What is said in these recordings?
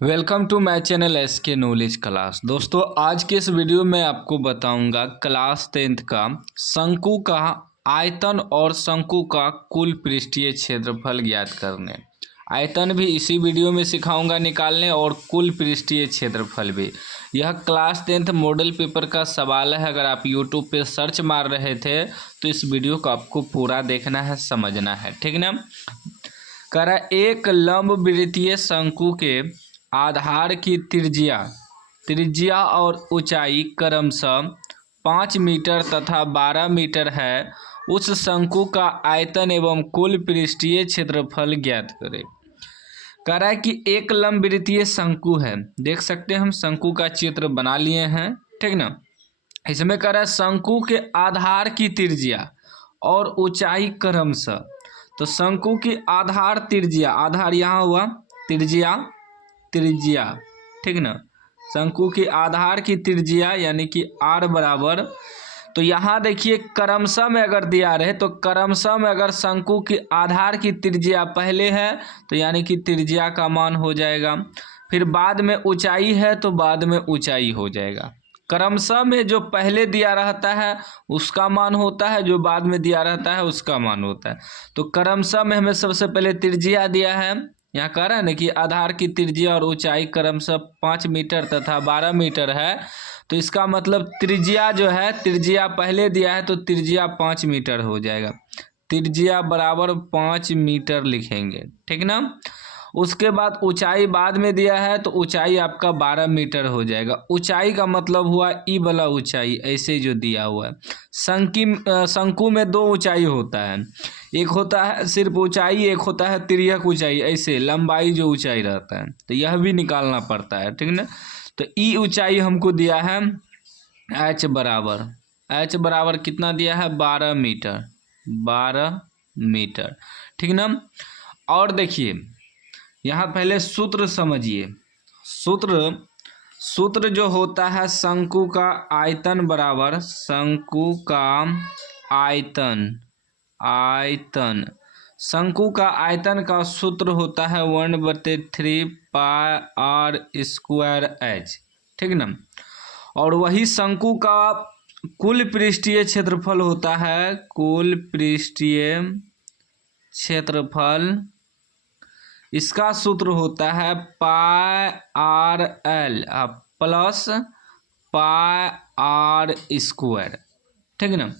Welcome to my channel SK knowledge class. दोस्तों, आज के इस वीडियो में आपको बताऊंगा क्लास 10th का शंकु का आयतन और शंकु का कुल पृष्ठीय क्षेत्रफल ज्ञात करने। आयतन भी इसी वीडियो में सिखाऊंगा निकालने और कुल पृष्ठीय क्षेत्रफल भी। यह क्लास 10th मॉडल पेपर का सवाल है। अगर आप यूट्यूब पे सर्च मार रहे थे तो इस वीडियो को आपको पूरा देखना है, समझना है, ठीक ना। कह रहा है एक लंबवृत्तीय शंकु के आधार की त्रिज्या और ऊंचाई क्रमशः 5 मीटर तथा 12 मीटर है। उस शंकु का आयतन एवं कुल पृष्ठीय क्षेत्रफल ज्ञात करें। कह रहा है कि एक लंबवृत्तीय शंकु है, देख सकते हैं हम शंकु का चित्र बना लिए हैं, ठीक ना। इसमें कह रहा है शंकु के आधार की त्रिज्या और ऊंचाई क्रमशः। तो शंकु की आधार त्रिज्या, आधार यहाँ हुआ, त्रिज्या, ठीक ना। शंकु की आधार की त्रिज्या यानी कि r बराबर, तो यहाँ देखिए क्रमशः में अगर दिया रहे तो क्रमशः में अगर शंकु की आधार की त्रिज्या पहले है तो यानी कि त्रिज्या का मान हो जाएगा। फिर बाद में ऊंचाई है तो बाद में ऊंचाई हो जाएगा। क्रमशः में जो पहले दिया रहता है उसका मान होता है, जो बाद में दिया रहता है उसका मान होता है। तो क्रमशः में हमें सबसे पहले त्रिज्या दिया है। यहाँ कह रहा है ना कि आधार की त्रिज्या और ऊंचाई क्रमशः 5 मीटर तथा 12 मीटर है। तो इसका मतलब त्रिज्या जो है, त्रिज्या पहले दिया है तो त्रिज्या 5 मीटर हो जाएगा। त्रिज्या बराबर 5 मीटर लिखेंगे, ठीक ना। उसके बाद ऊंचाई बाद में दिया है तो ऊंचाई आपका 12 मीटर हो जाएगा। ऊंचाई का मतलब हुआ ई वाला ऊंचाई, ऐसे जो दिया हुआ है। शंकु में दो ऊंचाई होता है, एक होता है सिर्फ ऊंचाई, एक होता है तिर्यक ऊंचाई, ऐसे लंबाई जो ऊंचाई रहता है, तो यह भी निकालना पड़ता है, ठीक ना। तो ई ऊंचाई हमको दिया है एच बराबर कितना दिया है, 12 मीटर, 12 मीटर, ठीक ना। और देखिए यहाँ पहले सूत्र समझिए। सूत्र जो होता है शंकु का आयतन बराबर शंकु का शंकु का आयतन का सूत्र होता है 1/3 पाई आर स्क्वायर एच, ठीक ना। और वही शंकु का कुल पृष्ठीय क्षेत्रफल होता है, कुल पृष्ठीय क्षेत्रफल, इसका सूत्र होता है pi r l plus pi r square, ठीक ना।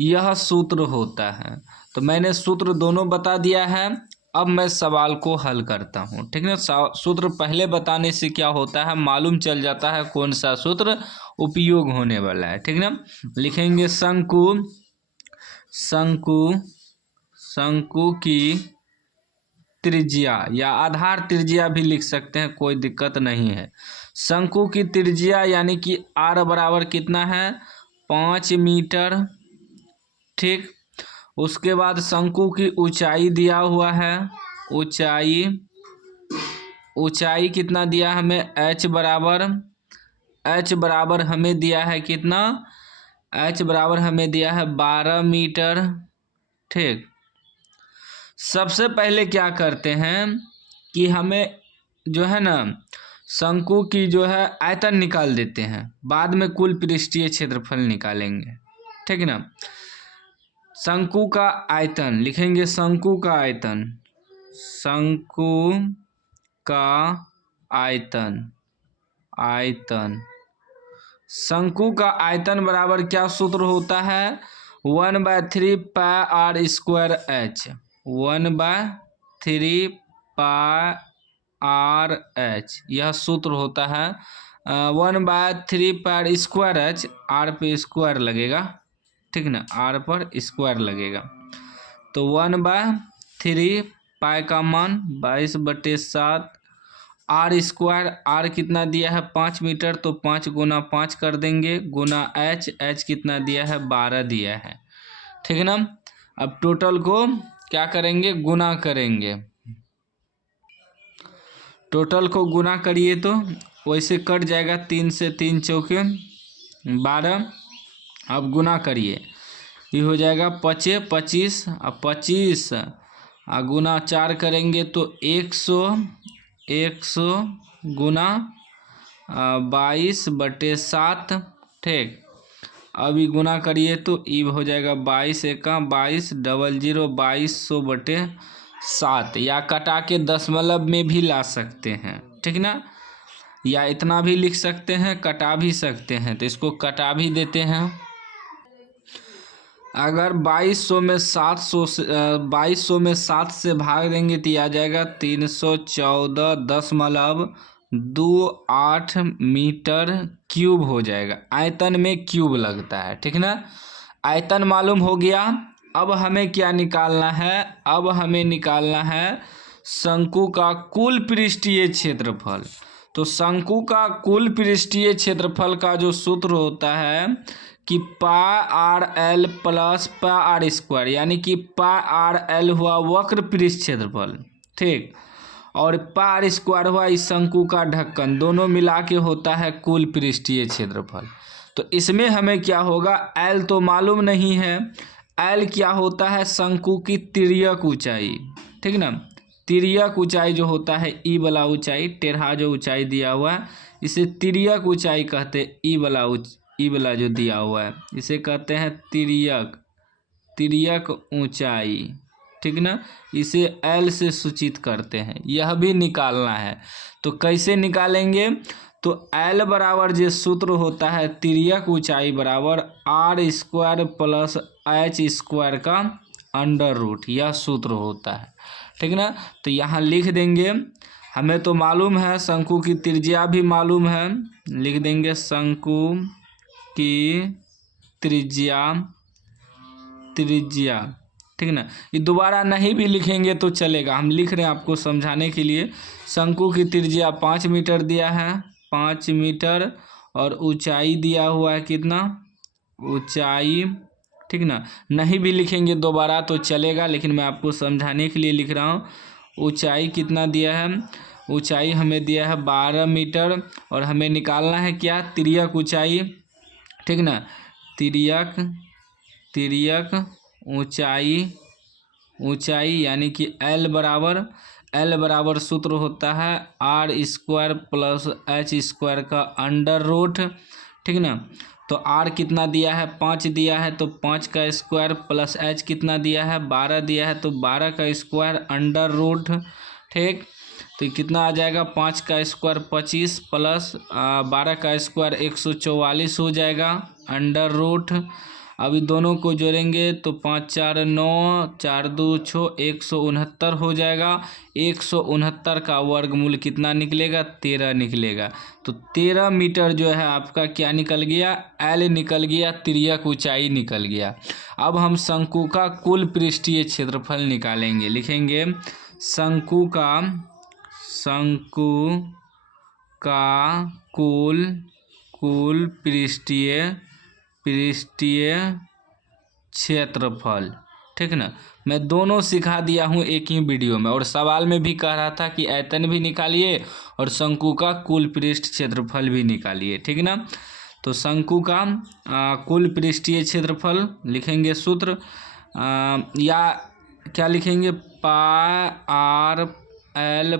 यह सूत्र होता है। तो मैंने सूत्र दोनों बता दिया है। अब मैं सवाल को हल करता हूँ, ठीक ना। सूत्र पहले बताने से क्या होता है, मालूम चल जाता है कौन सा सूत्र उपयोग होने वाला है, ठीक ना। लिखेंगे शंकु की त्रिज्या या आधार त्रिज्या भी लिख सकते हैं, कोई दिक्कत नहीं है। शंकु की त्रिज्या यानी कि r बराबर कितना है, 5 मीटर, ठीक। उसके बाद शंकु की ऊंचाई दिया हुआ है, ऊंचाई कितना दिया हमें, h बराबर हमें दिया है कितना, h बराबर हमें दिया है 12 मीटर, ठीक। सबसे पहले क्या करते हैं कि हमें जो है ना शंकु की जो है आयतन निकाल देते हैं, बाद में कुल पृष्ठीय क्षेत्रफल निकालेंगे, ठीक ना। शंकु का आयतन लिखेंगे, शंकु का आयतन बराबर क्या सूत्र होता है, 1/3 pi r square h, 1/3 pi r h, यह सूत्र होता है। 1/3 पाई स्क्वायर एच, आर पे स्क्वायर लगेगा, ठीक ना, आर पर स्क्वायर लगेगा। तो 1/3 पाई का मान 22/7, आर स्क्वायर, आर कितना दिया है 5 मीटर, तो 5 गुना 5 कर देंगे, गुना एच कितना दिया है 12 दिया है, ठीक ना। अब टोटल को क्या करेंगे, गुना करेंगे। टोटल को गुना करिए तो वैसे कट जाएगा, 3 से 3 चौके 12। अब गुना करिए, ये हो जाएगा 25 अब 25 गुना 4 करेंगे तो 100, 100 गुना 22/7। ठीक, अभी गुना करिए तो ई हो जाएगा 22 एका 22 00 2200/7, या कटा के दशमलव में भी ला सकते हैं, ठीक ना, या इतना भी लिख सकते हैं, कटा भी सकते हैं। तो इसको कटा भी देते हैं। अगर 2200 में 7 से भाग देंगे तो आ जाएगा 314.28 मीटर क्यूब हो जाएगा। आयतन में क्यूब लगता है, ठीक ना। आयतन मालूम हो गया। अब हमें क्या निकालना है? अब हमें निकालना है शंकु का कुल पृष्ठीय क्षेत्रफल। तो शंकु का कुल पृष्ठीय क्षेत्रफल का जो सूत्र होता है कि πr_l प्लस πr², यानी कि πr_l हुआ वक्र पृष्ठ क्षेत्रफल, ठीक, और πr² हुआ इस शंकु का ढक्कन, दोनों मिला के होता है कुल पृष्ठीय क्षेत्रफल। तो इसमें हमें क्या होगा? l तो मालूम नहीं है। l क्या होता है? शंकु की तिर्यक ऊंचाई, ठीक ना। तिर्यक ऊंचाई जो होता है ई वाला ऊंचाई, टेढ़ा जो ऊंचाई दिया हुआ है इसे तिर्यक ऊंचाई कहते हैं। ई वाला जो दिया हुआ है इसे कहते हैं तिर्यक ऊंचाई, ठीक ना। इसे l से सूचित करते हैं। यह भी निकालना है। तो कैसे निकालेंगे? तो l बराबर जो सूत्र होता है तिर्यक ऊंचाई बराबर r² प्लस h² का अंडर रूट, यह सूत्र होता है, ठीक ना। तो यहाँ लिख देंगे। हमें तो मालूम है, शंकु की त्रिज्या भी मालूम है, लिख देंगे शंकु की त्रिज्या, ठीक ना। ये दोबारा नहीं भी लिखेंगे तो चलेगा, हम लिख रहे हैं आपको समझाने के लिए। शंकु की त्रिज्या 5 मीटर दिया है, 5 मीटर, और ऊंचाई दिया हुआ है कितना? ऊंचाई, ठीक ना। नहीं भी लिखेंगे दोबारा तो चलेगा, लेकिन मैं आपको समझाने के लिए लिख रहा हूँ। ऊंचाई कितना दिया है? ऊंचाई हमें दिया है 12 मीटर, और हमें निकालना है क्या? तिर्यक ऊंचाई, ठीक ना। तिर्यक ऊंचाई यानी कि l बराबर सूत्र होता है r² प्लस h² का अंडर रूट, ठीक ना। तो r कितना दिया है? 5 दिया है, तो 5 का स्क्वायर, प्लस h कितना दिया है? 12 दिया है, तो 12 का स्क्वायर अंडर रूट, ठीक। तो कितना आ जाएगा? 5 का स्क्वायर 25 प्लस 12 का स्क्वायर 144 हो जाएगा अंडर रूट। अभी दोनों को जोड़ेंगे तो 5 4 9, 4 2 6, 169 हो जाएगा। 169 का वर्गमूल कितना निकलेगा? 13 निकलेगा। तो 13 मीटर जो है आपका क्या निकल गया? l निकल गया, तिर्यक ऊंचाई निकल गया। अब हम शंकु का कुल पृष्ठीय क्षेत्रफल निकालेंगे। लिखेंगे शंकु का कुल पृष्ठीय क्षेत्रफल, ठीक ना। मैं दोनों सिखा दिया हूँ एक ही वीडियो में, और सवाल में भी कह रहा था कि आयतन भी निकालिए और शंकु का कुल पृष्ठ क्षेत्रफल भी निकालिए, ठीक ना। तो शंकु का कुल पृष्ठीय क्षेत्रफल लिखेंगे सूत्र, या क्या लिखेंगे? πr_l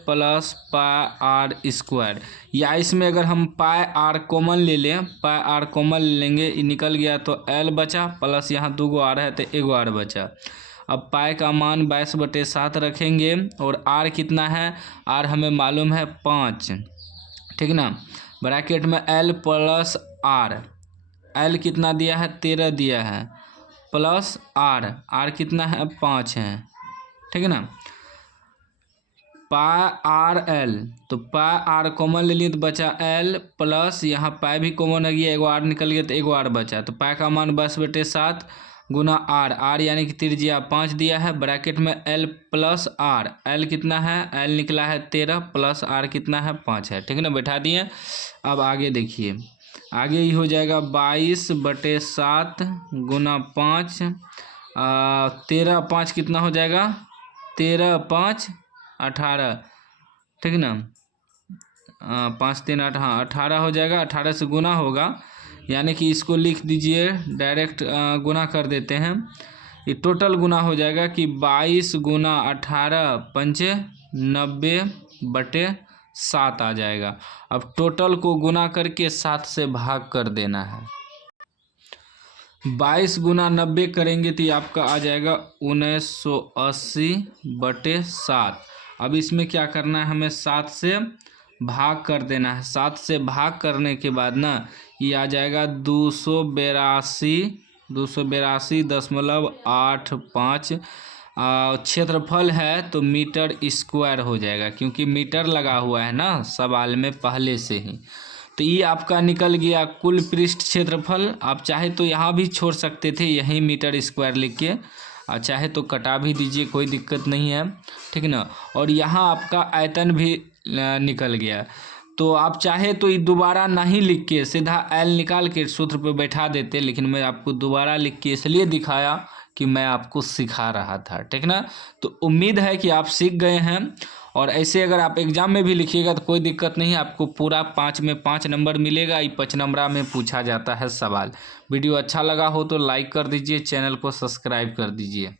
प्लस πr², या इसमें अगर हम πr कॉमन ले लें, πr कॉमन लेंगे, ये निकल गया तो l बचा, प्लस यहाँ 2 r है तो 1 r बचा। अब पाई का मान 22/7 रखेंगे, और r कितना है? r हमें मालूम है 5, ठीक ना। ब्रैकेट में l प्लस r, l कितना दिया है? 13 दिया है, प्लस r कितना है? 5 है, ठीक ना। πr_l, तो πr कॉमन ले लिए तो बचा l, प्लस यहाँ पाई भी कॉमन आ गया, 1 r निकल गया तो 1 r बचा। तो पाई का मान 22/7 गुना r यानी कि त्रिज्या 5 दिया है, ब्रैकेट में l प्लस r, l कितना है? l निकला है 13, प्लस r कितना है? 5 है, ठीक है ना। बैठा दिए। अब आगे देखिए, आगे ही हो जाएगा 22/7 गुना 5, 13 5 कितना हो जाएगा? 13 5 18, ठीक ना। 5 3 8, हाँ 18 हो जाएगा। 18 से गुना होगा, यानी कि इसको लिख दीजिए, डायरेक्ट गुना कर देते हैं। ये टोटल गुना हो जाएगा कि 22 गुना 18 पंचे 90/7, 7 आ जाएगा। अब टोटल को गुना करके 7 से भाग कर देना है। 22 गुना 90 करेंगे तो ये आपका आ जाएगा 1980/7। अब इसमें क्या करना है, हमें 7 से भाग कर देना है। 7 से भाग करने के बाद ना ये आ जाएगा 282.85। क्षेत्रफल है तो मीटर स्क्वायर हो जाएगा, क्योंकि मीटर लगा हुआ है ना सवाल में पहले से ही। तो ये आपका निकल गया कुल पृष्ठ क्षेत्रफल। आप चाहे तो यहाँ भी छोड़ सकते थे, यहीं मीटर स्क्वायर लिख के, चाहे तो कटा भी दीजिए, कोई दिक्कत नहीं है, ठीक ना। और यहाँ आपका आयतन भी निकल गया। तो आप चाहे तो ये दोबारा नहीं लिख के सीधा एल निकाल के सूत्र पे बैठा देते, लेकिन मैं आपको दोबारा लिख के इसलिए दिखाया कि मैं आपको सिखा रहा था, ठीक ना। तो उम्मीद है कि आप सीख गए हैं। और ऐसे अगर आप एग्जाम में भी लिखिएगा तो कोई दिक्कत नहीं है, आपको पूरा 5 में 5 नंबर मिलेगा। ये 5 नंबरा में पूछा जाता है सवाल। वीडियो अच्छा लगा हो तो लाइक कर दीजिए, चैनल को सब्सक्राइब कर दीजिए।